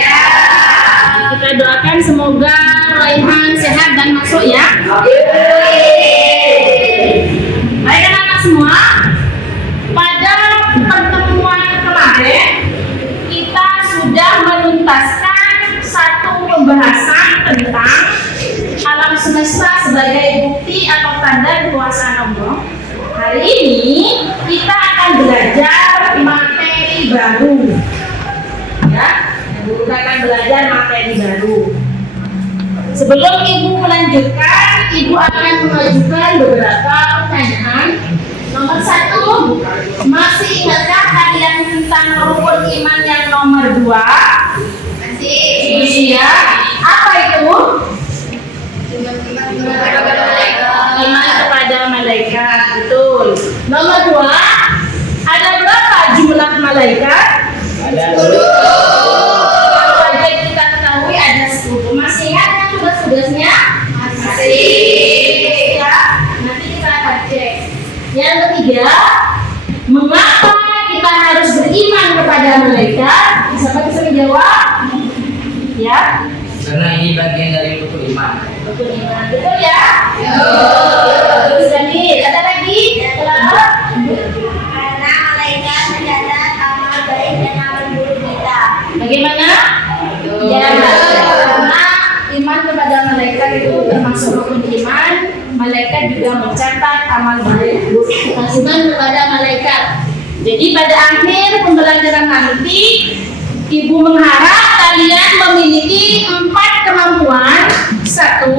Ya. Kita doakan semoga Raihan sehat dan masuk ya. Baik anak-anak semua, pada pertemuan kemarin kita sudah menuntaskan satu pembahasan tentang alam semesta sebagai bukti atau tanda kekuasaan Allah. Hari ini kita akan belajar materi baru. Ya, kita akan belajar materi baru. Sebelum Ibu melanjutkan, Ibu akan mengajukan beberapa pertanyaan. Nomor 1, masih ingatkah kalian tentang rukun iman yang nomor 2? Masih. Ya. Apa itu? Iman kepada malaikat. Betul. Nomor 2, ada berapa jumlah malaikat? Ada 10. Yang kita ketahui ada 10. Masih ingat kan tugas-tugasnya? Masih. Ya. Nanti kita akan cek. Yang ketiga, mengapa kita harus beriman kepada malaikat? Siapa bisa menjawab? Ya. karena ini bagian dari rukun iman. Rukun iman. Betul ya? Terus Jamil, ada lagi? Karena malaikat mencatat amal baik dan amal buruk kita. Bagaimana? Ya, karena iman kepada malaikat itu termasuk rukun iman. Malaikat juga mencatat amal baik buruk iman kepada malaikat. Jadi pada akhir pembelajaran nanti, Ibu mengharap kalian memiliki 4 kemampuan. 1,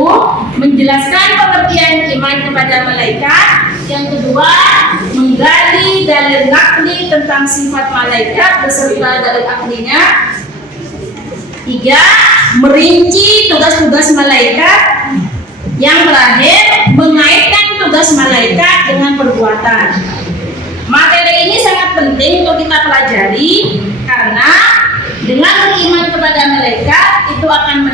menjelaskan pengertian iman kepada malaikat. Yang kedua, menggali dalil naqli tentang sifat malaikat beserta dalil aklinya. 3, merinci tugas-tugas malaikat. Yang terakhir, mengaitkan tugas malaikat dengan perbuatan. Materi ini sangat penting untuk kita pelajari karena dengan beriman kepada malaikat itu akan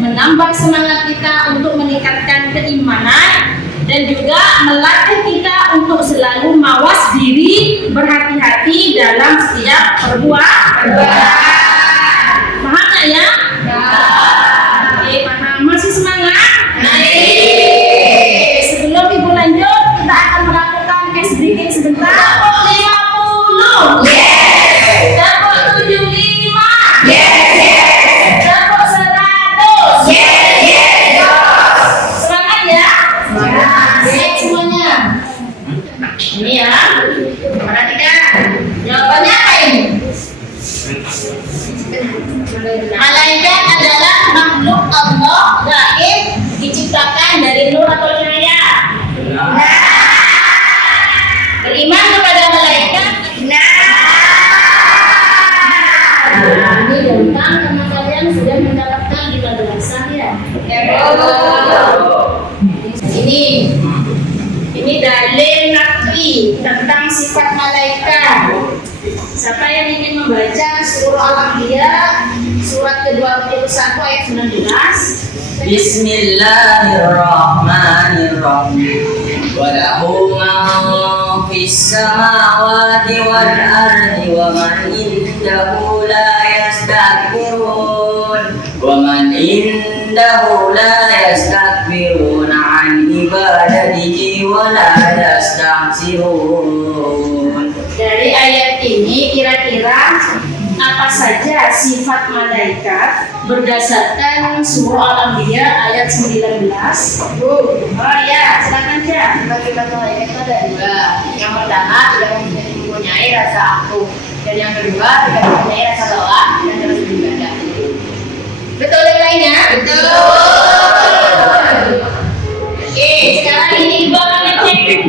menambah semangat kita untuk meningkatkan keimanan dan juga melatih kita untuk selalu mawas diri, berhati-hati dalam setiap perbuatan. Paham nggak ya? Oke, paham. Masih semangat? Sebelum Ibu lanjut, kita akan melakukan tes breathing sebentar. Tepuk 50. Tepuk 75. Tepuk 100. Semangat ya? Semangat semuanya. Ini ya. Perhatikan. Jawabannya apa ini? Malaikat adalah makhluk Allah gaib, diciptakan dari nur atau cahaya. Beriman kepada malaikat. Ini gampang karena kalian sudah mendapatkan di madrasah ya. Ini dalil naqli tentang sifat malaikat. Siapa yang ingin membaca surah Al-Anbiya surat ke-21 ayat 19? Bismillahirrahmanirrahim. Walahu man fis samawati wal ardi wa man indahu la yastakbirun an ibadatihi wa la yastahsirun. Dari ayat ini kira-kira apa saja sifat malaikat berdasarkan surah Al-Anbiya ayat 19? Oh ya, silakan ya. Sifat malaikat ada 2. Yang pertama tidak mempunyai rasa aku, dan yang kedua tidak mempunyai rasa lelah dan terus beribadah. Betul yang lainnya? Betul. Oke, sekarang ini Ibu akan ngecek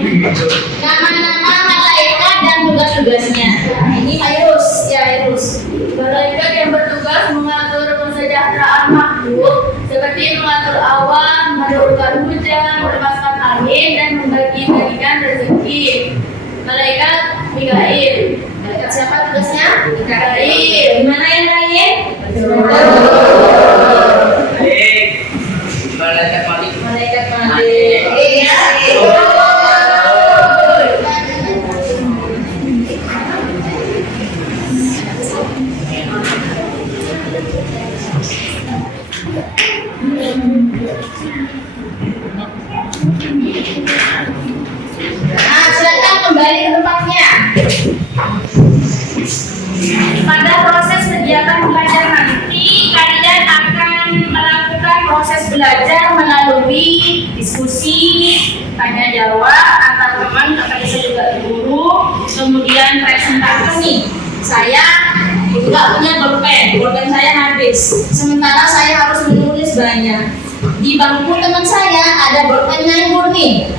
nama-nama malaikat dan tugas-tugasnya. Ini Airus, ya Airus. Malaikat yang bertugas mengatur kesejahteraan makhluk seperti mengatur awan, menurunkan hujan, melepaskan angin, dan membagi-bagikan rezeki. Malaikat Mikail. Malaikat siapa tugasnya? Mikail. Gimana yang lain? Malaikat Malik. Malaikat Malik. Iya. Nah, silakan kembali ke tempatnya. Pada proses kegiatan belajar nanti, kalian akan melakukan proses belajar melalui diskusi, tanya jawab antar teman, atau bisa juga guru, kemudian presentasi. Saya juga punya bolpen saya habis. Sementara saya harus menulis banyak. Di bangku teman saya ada bolpen nganggur nih.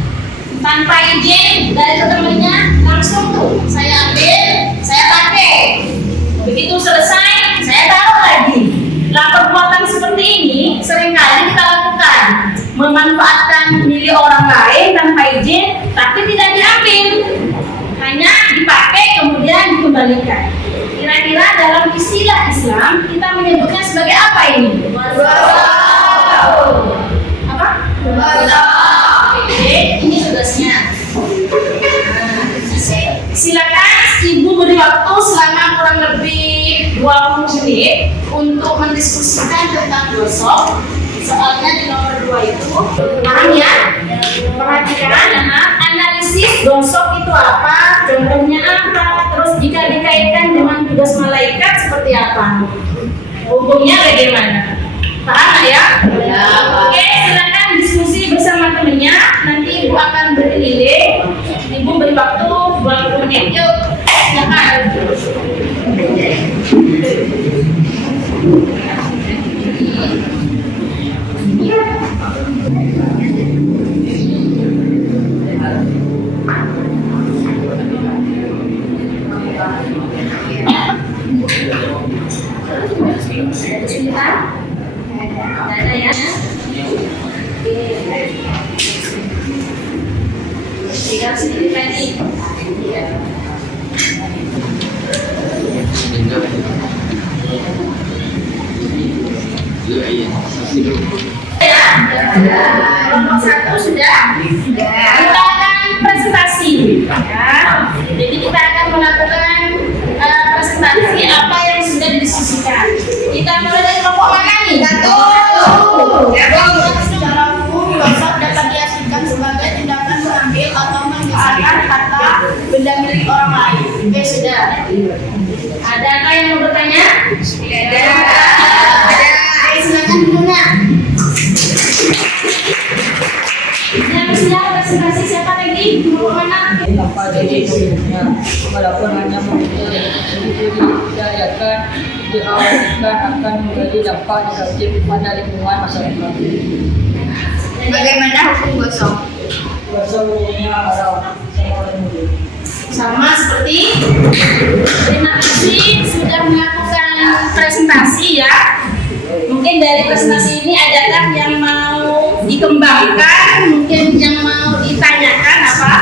Tanpa izin dari temannya, langsung tuh saya ambil, saya pakai. Begitu selesai, saya taruh lagi. Nah, perbuatan seperti ini seringkali kita lakukan, memanfaatkan milik orang lain tanpa izin, tapi tidak diambil, hanya dipakai kemudian dikembalikan. Kira-kira dalam istilah Islam kita menyebutnya sebagai apa ini? Apa? Oke, ini tugasnya. Silakan ibu beri waktu selama kurang lebih 20 menit untuk mendiskusikan tentang gosok. Soalnya di nomor 2 itu, paham ya? Perhatikan, analisis gosok itu apa, contohnya apa, terus jika dikaitkan dengan tugas malaikat seperti apa, hukumnya bagaimana? Paham ya? Ya. Oke, silakan diskusi bersama temennya. Nanti ibu akan beri nilai. Ibu beri waktu 20 menit. Yuk, silakan. Ada ya? Tinggal sedikit lagi. Ya, kelompok 1 sudah. Kita akan presentasi. Ya. Jadi kita akan melakukan presentasi apa yang sudah didiskusikan. Kita mulai dari kelompok mana nih? Secara umum, gosok dapat diartikan sebagai tindakan mengambil atau menggeserkan harta benda milik orang lain. Oke, sudah. Adakah yang mau bertanya? Ada. Oke, silakan Luna. Yang sudah presentasi siapa lagi? Mau mana? Tanpa jadi hidupnya, walaupun hanya didayakan, diawetkan akan menjadi dampak negatif pada lingkungan masyarakat. Bagaimana hukum gosok? Gosok hukumnya haram sama orang muda. Sama seperti terima kasih sudah melakukan presentasi ya. Mungkin dari presentasi ini adakah yang mau dikembangkan, mungkin yang mau ditanyakan apa?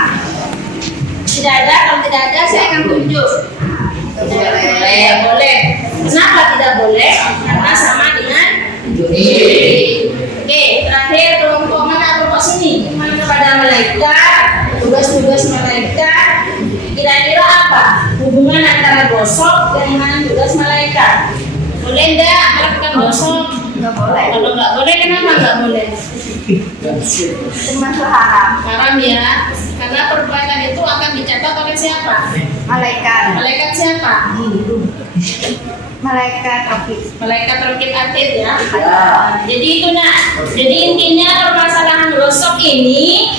Tidak ada, kalau tidak ada saya akan tunjuk. Tidak boleh. Kenapa tidak boleh? Karena sama dengan juri. Oke, terakhir kelompok mana? Kelompok sini. Iman kepada malaikat, tugas-tugas malaikat. Kira-kira apa hubungan antara gosok dengan tugas malaikat? Boleh enggak melakukan gosok? Nggak boleh. Kalau nggak boleh, kenapa nggak boleh? Termasuk haram. Haram ya, karena perbuatan itu akan dicatat oleh siapa? Malaikat. Malaikat siapa? Malaikat Rokib. Malaikat Rokib Atid ya. Jadi itu nak. Jadi intinya permasalahan gosok ini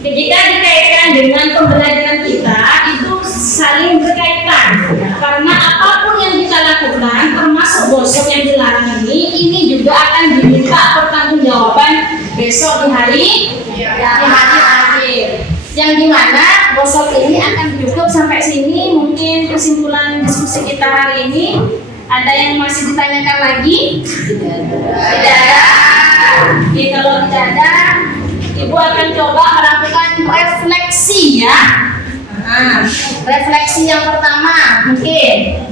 ketika dikaitkan dengan pembelajaran kita itu saling berkaitan. Karena apapun yang kita lakukan, termasuk gosok yang dilarang ini juga akan diminta pertanggungjawaban besok di hari akhir. Yang dimana gosok ini akan cukup sampai sini. Mungkin kesimpulan diskusi kita hari ini. Ada yang masih ditanyakan lagi? Tidak ada. Oke, kalau tidak ada, Ibu akan coba melakukan refleksi ya. Refleksi yang pertama mungkin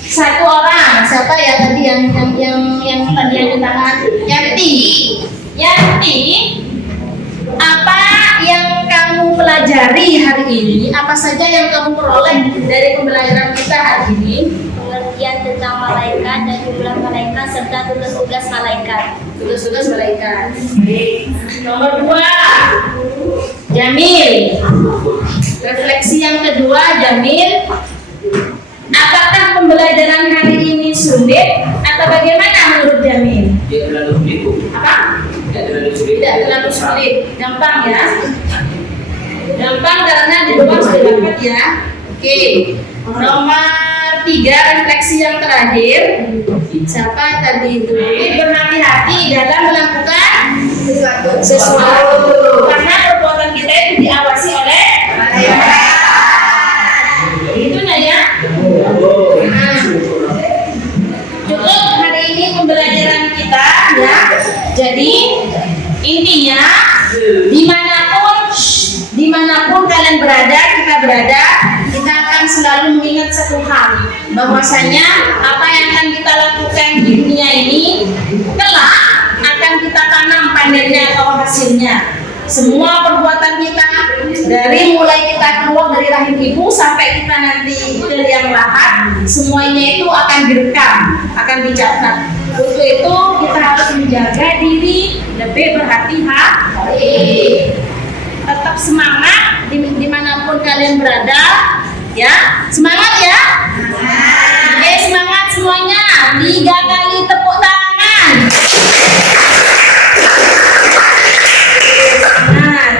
satu orang, siapa ya tadi yang tadi yang tangan? Yanti, apa yang kamu pelajari hari ini? Apa saja yang kamu peroleh dari pembelajaran kita hari ini? Pengertian tentang malaikat dan jumlah malaikat serta tugas-tugas malaikat. Tugas-tugas malaikat. Nomor 2, Jamil. Refleksi yang kedua, Jamil. Apakah pembelajaran hari ini sulit atau bagaimana menurut Jamil? Dia terlalu sulit, Bu. Apa? Tidak terlalu sulit. Tidak terlalu sulit, gampang ya. Gampang karena di luar sudah dapat ya. Oke. Nomor 3, refleksi yang terakhir. Siapa tadi itu? Berhati-hati dalam melakukan sesuatu. Karena perbuatan kita itu diawasi oleh malaikat. Itu ya. Cukup hari ini pembelajaran kita ya. Jadi intinya dimanapun kalian berada, kita akan selalu mengingat satu hal, bahwasanya apa yang akan kita lakukan di dunia ini kelak akan kita tanam panennya atau hasilnya. Semua perbuatan kita, dari mulai kita keluar dari rahim ibu sampai kita nanti ke liang lahat, semuanya itu akan direkam, akan dicatat. Untuk itu kita harus menjaga diri, lebih berhati-hati. Tetap semangat dimanapun kalian berada, ya. Semangat ya. Oke, semangat semuanya. 3 kali tepuk tangan. Semangat.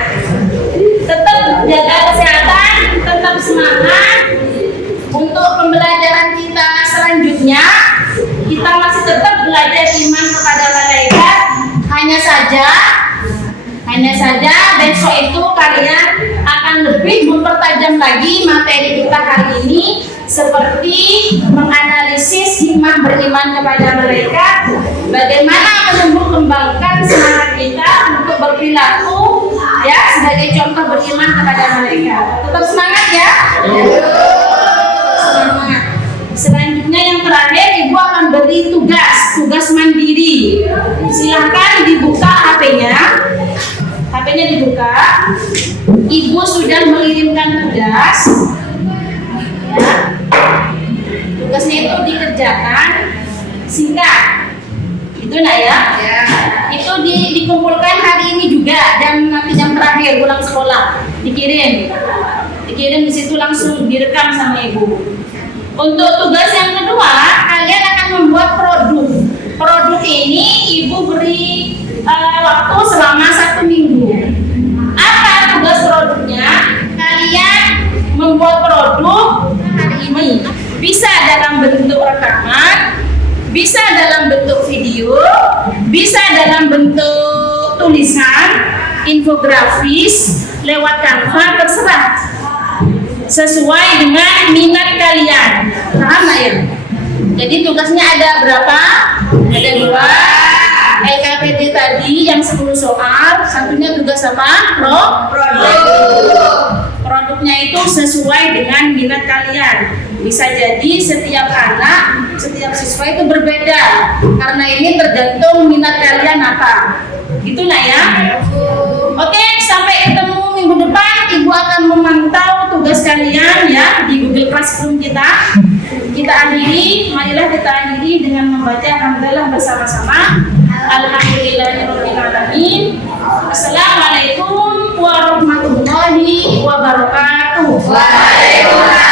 Tetap jaga kesehatan, tetap semangat. Untuk pembelajaran kita selanjutnya, kita masih tetap belajar iman kepada malaikat. Hanya saja besok itu kalian akan lebih mempertajam lagi materi kita hari ini, seperti menganalisis hikmah beriman kepada malaikat, bagaimana menumbuh kembangkan semangat kita untuk berperilaku ya sebagai contoh beriman kepada malaikat. Tetap semangat ya. Semangat. Selanjutnya yang terakhir, ibu akan beri tugas mandiri. Silahkan dibuka HP-nya. HP-nya dibuka. Ibu sudah mengirimkan tugas. Ya. Tugasnya itu dikerjakan singkat. Itu ya. Itu dikumpulkan hari ini juga dan nanti jam terakhir pulang sekolah dikirim di situ langsung direkam sama ibu. Untuk tugas yang kedua, kalian akan membuat produk ini ibu beri waktu selama 1 minggu. Apa tugas produknya? Kalian membuat produk hari ini bisa dalam bentuk rekaman, bisa dalam bentuk video, bisa dalam bentuk tulisan, infografis, lewat Canva, terserah. Sesuai dengan minat kalian. Paham nggak ya? Jadi tugasnya ada berapa? Ada 2. LKPD tadi yang 10 soal, satunya tugas apa? Produknya itu sesuai dengan minat kalian. Bisa jadi setiap anak, setiap siswa itu berbeda. Karena ini tergantung minat kalian apa. Gitu nah ya. Oke, sampai ketemu minggu depan. Ibu akan memantau tugas kalian ya di Google Classroom kita. Kita akhiri, marilah kita akhiri dengan membaca alhamdulillah bersama-sama. Alhamdulillahirabbil alamin. Assalamualaikum warahmatullahi wabarakatuh. Waalaikumsalam.